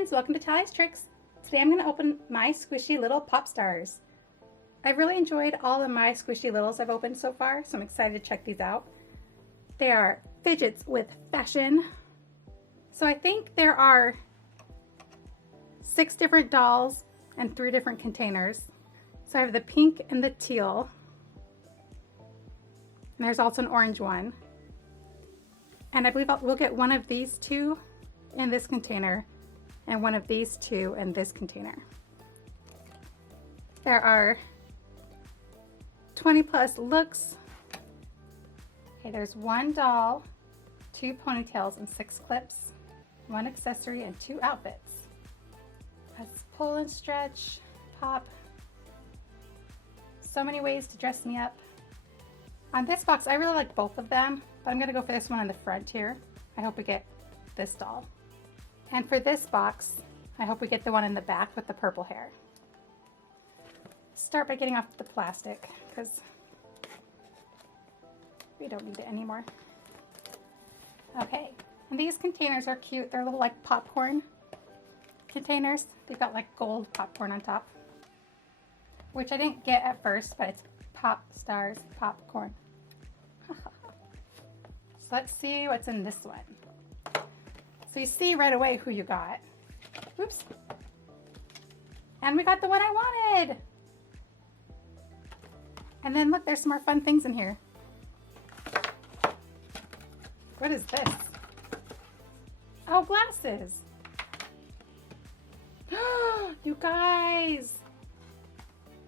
friends, welcome to Tallie's Tricks. Today I'm going to open my squishy little pop stars. I've really enjoyed all of my squishy littles I've opened so far, so I'm excited to check these out. They are Fidgets with fashion. So I think there are 6 different dolls and 3 different containers. So I have the pink and the teal. And there's also an orange one. And I believe we'll get one of these 2 in this container and one of these 2 in this container. There are 20 plus looks. Okay, there's 1 doll, 2 ponytails and 6 clips, 1 accessory and 2 outfits. Let's pull and stretch, pop. So many ways to dress me up. On this box, I really like both of them, but I'm gonna go for this one on the front here. I hope we get this doll. And for this box, I hope we get the one in the back with the purple hair. Start by getting off the plastic, because we don't need it anymore. Okay, and these containers are cute. They're little like popcorn containers. They've got like gold popcorn on top, which I didn't get at first, but it's Pop Stars popcorn. So let's see what's in this one. So you see right away who you got. Oops. And we got the one I wanted. And then look, there's some more fun things in here. What is this? Oh, glasses. You guys,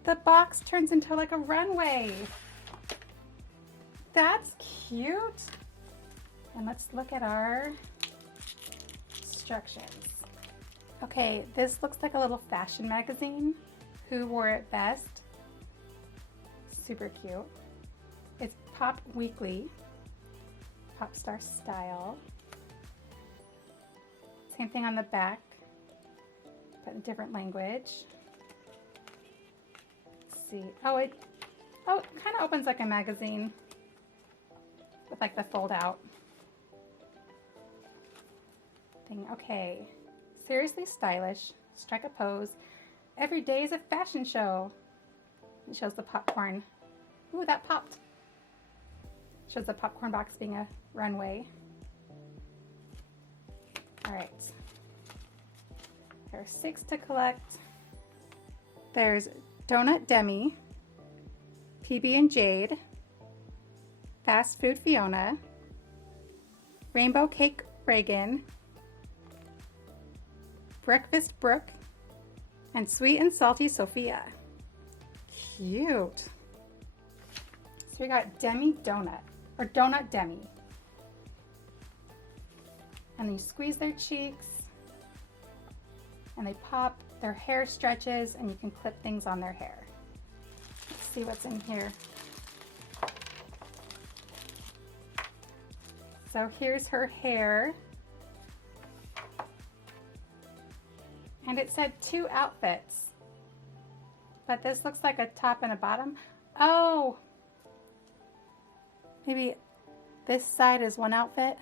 the box turns into like a runway. That's cute. And let's look at our instructions. Okay, this looks like a little fashion magazine. Who wore it best? Super cute. It's Pop Weekly, Pop Star Style. Same thing on the back, but in different language. Let's see. Oh, it kind of opens like a magazine with like the fold out thing. Okay. Seriously stylish. Strike a pose. Every day is a fashion show. It shows the popcorn. Ooh, that popped. Shows the popcorn box being a runway. All right. There are 6 to collect. There's Donut Demi, PB and Jade, Fast Food Fiona, Rainbow Cake Reagan, Breakfast Brooke, and Sweet and Salty Sophia. Cute. So we got Demi Donut, or Donut Demi. And then you squeeze their cheeks, and they pop, their hair stretches, and you can clip things on their hair. Let's see what's in here. So here's her hair. And it said 2 outfits. But this looks like a top and a bottom. Oh! Maybe this side is one outfit.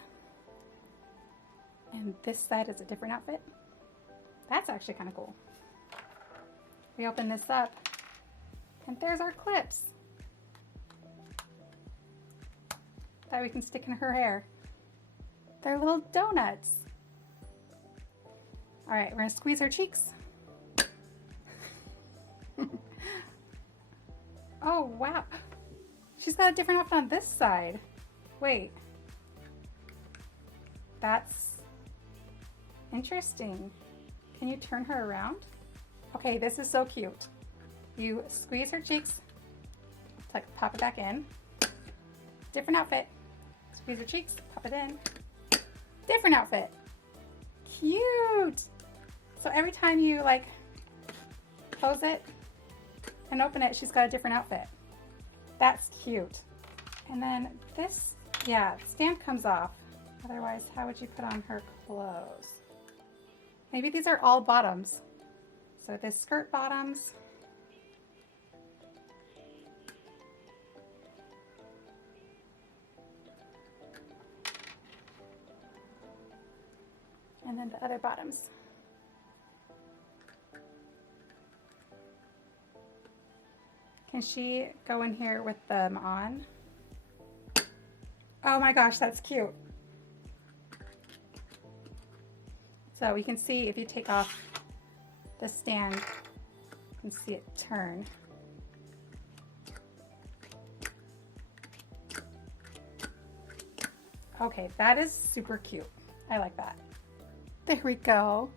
And this side is a different outfit. That's actually kind of cool. We open this up. And there's our clips that we can stick in her hair. They're little donuts. All right, we're gonna squeeze her cheeks. Oh, wow. She's got a different outfit on this side. Wait. That's interesting. Can you turn her around? Okay, this is so cute. You squeeze her cheeks, like pop it back in. Different outfit. Squeeze her cheeks, pop it in. Different outfit. Cute. So every time you like close it and open it, she's got a different outfit. That's cute. And then this, yeah, stand comes off. Otherwise, how would you put on her clothes? Maybe these are all bottoms. So this skirt bottoms. And then the other bottoms. Can she go in here with them on? Oh my gosh, that's cute. So you can see if you take off the stand, you can see it turn. Okay, that is super cute. I like that. There we go.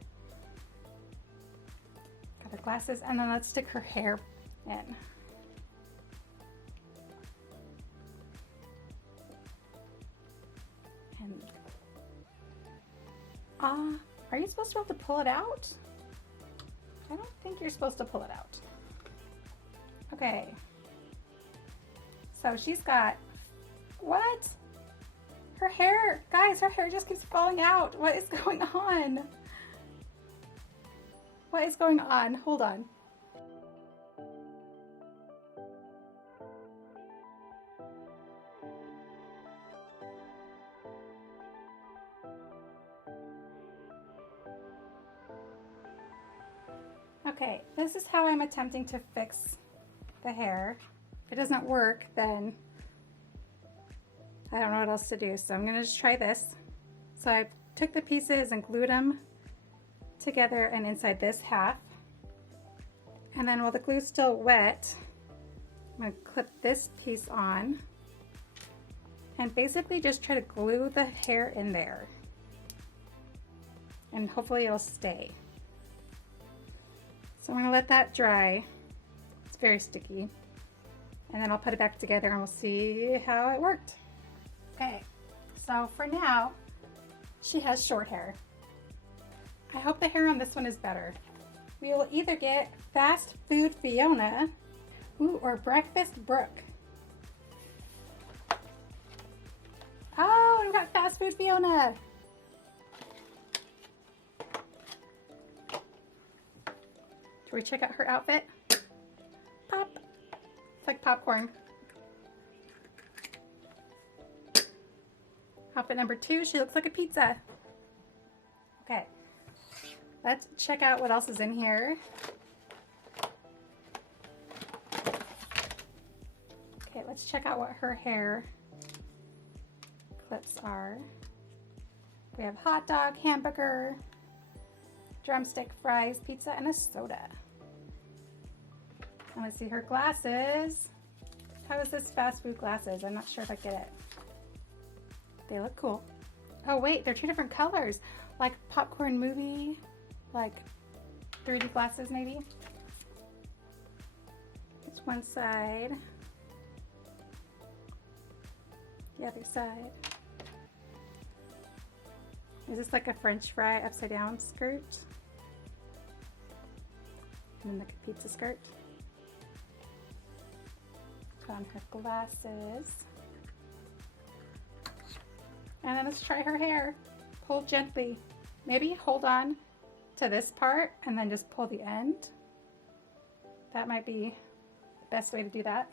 Got her glasses, and then let's stick her hair in. And are you supposed to be able to pull it out? I don't think you're supposed to pull it out. Okay. So she's got, what? Her hair, guys, her hair just keeps falling out. What is going on? What is going on? Hold on. Okay, this is how I'm attempting to fix the hair. If it doesn't work, then I don't know what else to do, so I'm gonna just try this. So I took the pieces and glued them together and inside this half. And then while the glue's still wet, I'm gonna clip this piece on and basically just try to glue the hair in there. And hopefully it'll stay. So I'm gonna let that dry. It's very sticky. And then I'll put it back together and we'll see how it worked. Okay, so for now, she has short hair. I hope the hair on this one is better. We will either get Fast Food Fiona, or Breakfast Brooke. Oh, we've got Fast Food Fiona. Should we check out her outfit? Pop. It's like popcorn. Outfit number 2, she looks like a pizza. Okay, let's check out what else is in here. Okay, let's check out what her hair clips are. We have hot dog, hamburger, drumstick, fries, pizza, and a soda. And let's see her glasses. How is this fast food glasses? I'm not sure if I get it. They look cool. Oh wait, they're 2 different colors. Like popcorn movie, like 3D glasses maybe. It's one side. The other side. Is this like a French fry upside down skirt? And then like a pizza skirt. Put on her glasses. And then let's try her hair. Pull gently. Maybe hold on to this part and then just pull the end. That might be the best way to do that.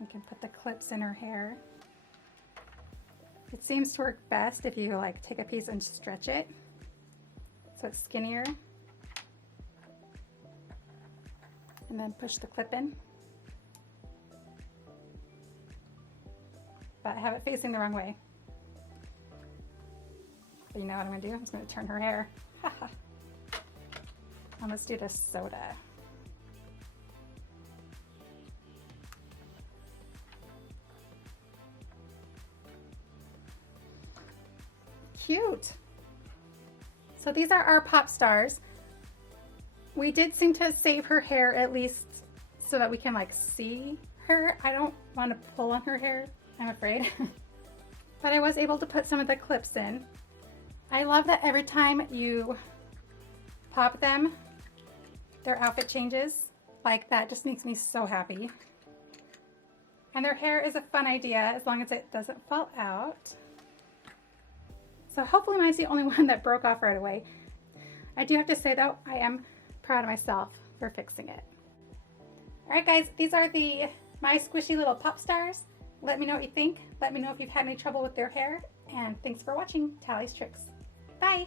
You can put the clips in her hair. It seems to work best if you like take a piece and stretch it so it's skinnier. And then push the clip in. But I have it facing the wrong way. But you know what I'm gonna do? I'm just gonna turn her hair. And let's do the soda. Cute. So these are our pop stars. We did seem to save her hair at least so that we can like see her. I don't want to pull on her hair, I'm afraid. But I was able to put some of the clips in. I love that every time you pop them, their outfit changes. Like that just makes me so happy. And their hair is a fun idea as long as it doesn't fall out. So hopefully mine's the only one that broke off right away. I do have to say though, I am proud of myself for fixing it. All right guys, these are my squishy little pop stars. Let me know what you think. Let me know if you've had any trouble with their hair. And thanks for watching Tallie's Tricks. Bye.